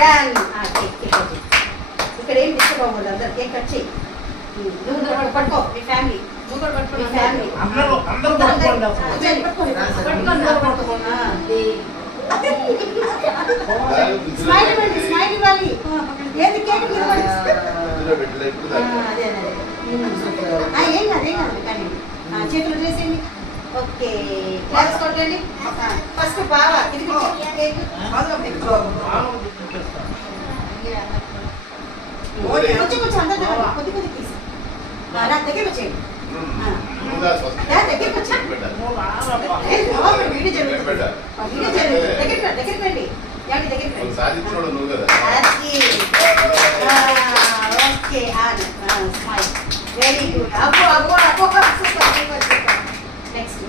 Done cake cake ఇక్కడ ఏం disturb అవ్వదు అందరు కేక్ కట్ చేయి నువ్వు పట్టుకో మీ ఫ్యామిలీ నువ్వు కూడా పట్టుకో మీ ఫ్యామిలీ అందరూ పట్టుకోండి స్మైల్ ఇవ్వండి స్మైల్ ఇవ్వాలి ఏది కేక్ ఏం కాదు కానీ చేతులు చేసేయండి ఓకే క్లాస్ కొట్టండి ఫస్ట్ బాగా తిరిగి కొంచెం కొంచెం అందరూ కొద్ది కొద్ది తీసి నాకు దగ్గర వచ్చేయండి దగ్గరికి వచ్చేయండి వీడియో జరుగుతుంది దగ్గరికి రండి దగ్గరికి ఓకే స్మైల్ వెరీ గుడ్ అబ్బో అబ్బో అబ్బో super super super next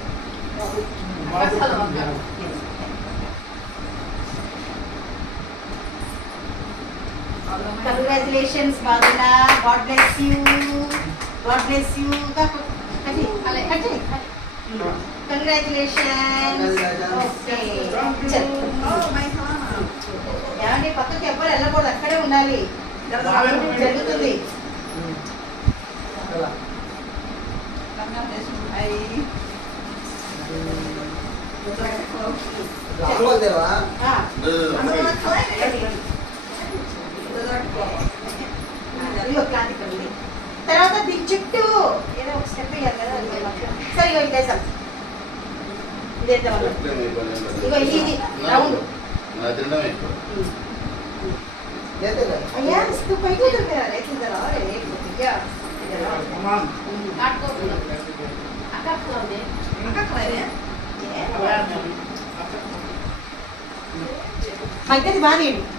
Congratulations, Badula. God bless you. God bless you. Congratulations. Okay. ఏమండి పక్కకి ఎవ్వరు వెళ్ళకూడదు అక్కడే ఉండాలి జరుగుతుంది తర్వాత దీని చుట్టూ ఏదో ఒక స్టెప్ వేయాలి కదా సరే ఇగో ఇదేద్దాం ఇగో ఇది రౌండ్ అయ్యా तू पहले तो करा रहे थे जरा और एक क्या काट को आका खिला दे ये मध्य बाहर